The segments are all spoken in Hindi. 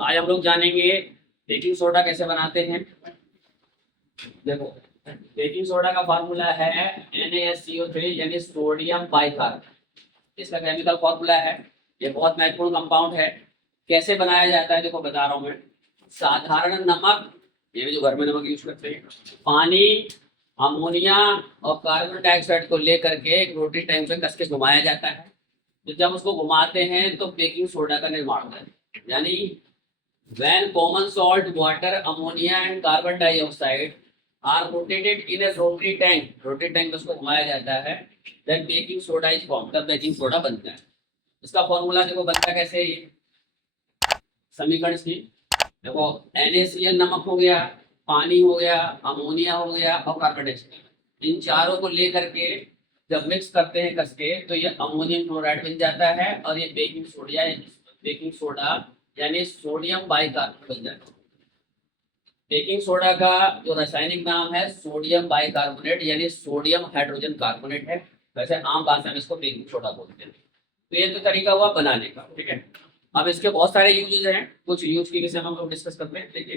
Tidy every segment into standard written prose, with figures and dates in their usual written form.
आज हम लोग जानेंगे बेकिंग सोडा कैसे बनाते हैं। देखो, बेकिंग सोडा का फार्मूला है NaSCO3 यानी सोडियम बाइकार्बोनेट। इसका केमिकल फार्मूला है। ये बहुत महत्वपूर्ण कंपाउंड है। कैसे बनाया जाता है देखो बता रहा हूँ मैं। साधारण नमक, ये भी जो घर में नमक यूज करते हैं, पानी, अमोनिया और कार्बन डाइऑक्साइड को लेकर के एक रोटी टाइम पे कस के घुमाया जाता है। तो जब उसको घुमाते हैं तो बेकिंग सोडा का निर्माण होता है। यानी when common salt, water, ammonia and carbon dioxide are rotated in a rotary tank में उसको घुमाया जाता है, then baking soda is formed, तब बेकिंग सोडा बनता है। इसका फॉर्मूला देखो बनता कैसे है। समीकरण की देखो, NaCl नमक हो गया, पानी हो गया, अमोनिया हो गया और कार्बन डाइऑक्साइड, इन चारों को लेकर के जब मिक्स करते हैं कस के तो ये अमोनियम क्लोराइड बन जाता है और ये बेकिंग सोडा यानी सोडियम बाइकार्बोनेट बन जाता है। बेकिंग सोडा का जो रासायनिक नाम है सोडियम बाइकार्बोनेट यानी सोडियम हाइड्रोजन कार्बोनेट है। वैसे आम भाषा में इसको बेकिंग सोडा बोलते हैं। तो ये तो तरीका हुआ बनाने का, ठीक है। अब इसके बहुत सारे यूजेज हैं, कुछ यूज के विषय में हम लोग डिस्कस करते हैं। देखिए,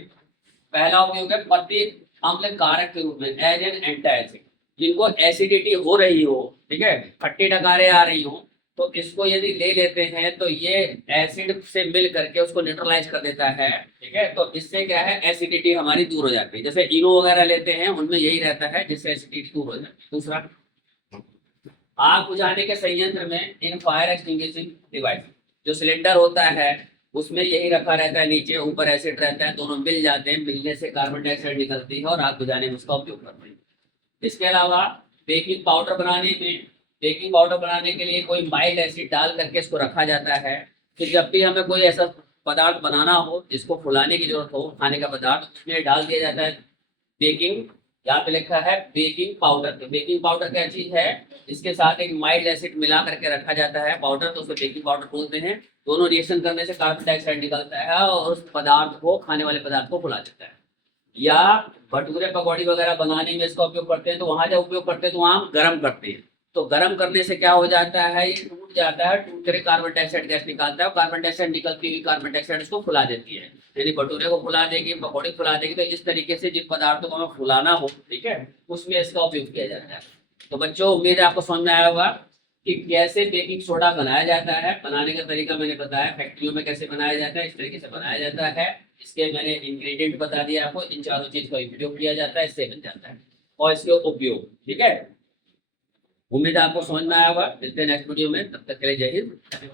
पहला उपयोग है प्रति अम्ल कारक के रूप में एज एन एंटासिड। जिनको एसिडिटी हो रही हो, ठीक है, खट्टी डकारें आ रही हो, तो इसको यदि ले लेते हैं तो ये एसिड से मिल करके उसको न्यूट्रलाइज कर देता है, ठीक है। तो इससे क्या है, एसिडिटी हमारी दूर हो जाती है। जैसे इनो वगैरह लेते हैं उनमें यही रहता है जिससे एसिडिटी दूर हो जाती है। दूसरा, आग बुझाने के संयंत्र में इन फायर एक्सटिंग्विशिंग डिवाइस, जो सिलेंडर होता है उसमें यही रखा रहता है, नीचे ऊपर एसिड रहता है, दोनों मिल जाते हैं, मिलने से कार्बन डाइऑक्साइड निकलती है और आग बुझाने में उसका उपयोग करते हैं। इसके अलावा बेकिंग पाउडर बनाने के लिए कोई माइल्ड एसिड डाल करके इसको रखा जाता है कि जब भी हमें कोई ऐसा पदार्थ बनाना हो जिसको फुलाने की जरूरत हो, खाने का पदार्थ, उसमें डाल दिया जाता है बेकिंग, यहाँ पे लिखा है बेकिंग पाउडर। तो बेकिंग पाउडर क्या चीज है, इसके साथ एक माइल्ड एसिड मिला करके रखा जाता है पाउडर, तो उसको बेकिंग पाउडर बोलते हैं। दोनों रिएक्शन करने से कार्बन डाइऑक्साइड निकलता है और उस पदार्थ को, खाने वाले पदार्थ को फुला देता है। या भटूरे पकौड़ी वगैरह बनाने में इसका उपयोग करते हैं, तो वहां जब उपयोग करते हैं तो वहां गर्म करते हैं। तो गर्म करने से क्या हो जाता है, ये टूट जाता है, टूट कर कार्बन डाइऑक्साइड गैस निकालता है और कार्बन डाइऑक्साइड निकलती हुई कार्बन डाइऑक्साइड उसको फुला देती है। यानी भटूरे को फुला देगी, पकौड़ी फुला देगी। तो इस तरीके से जिन पदार्थों को हमें फुलाना हो, ठीक है, उसमें इसका उपयोग किया जाता है। तो बच्चों, उम्मीद है आपको समझ में आया होगा कि कैसे बेकिंग सोडा बनाया जाता है। बनाने का तरीका मैंने बताया, फैक्ट्रियों में कैसे बनाया जाता है, इस तरीके से बनाया जाता है। इसके मैंने इंग्रेडिएंट बता दिया आपको, इन चारों चीज का उपयोग किया जाता है, इससे बन जाता है। और इसके उपयोग, ठीक है। उम्मीद है आपको समझ में आया होगा। मिलते हैं नेक्स्ट वीडियो में, तब तक के लिए जय हिंद।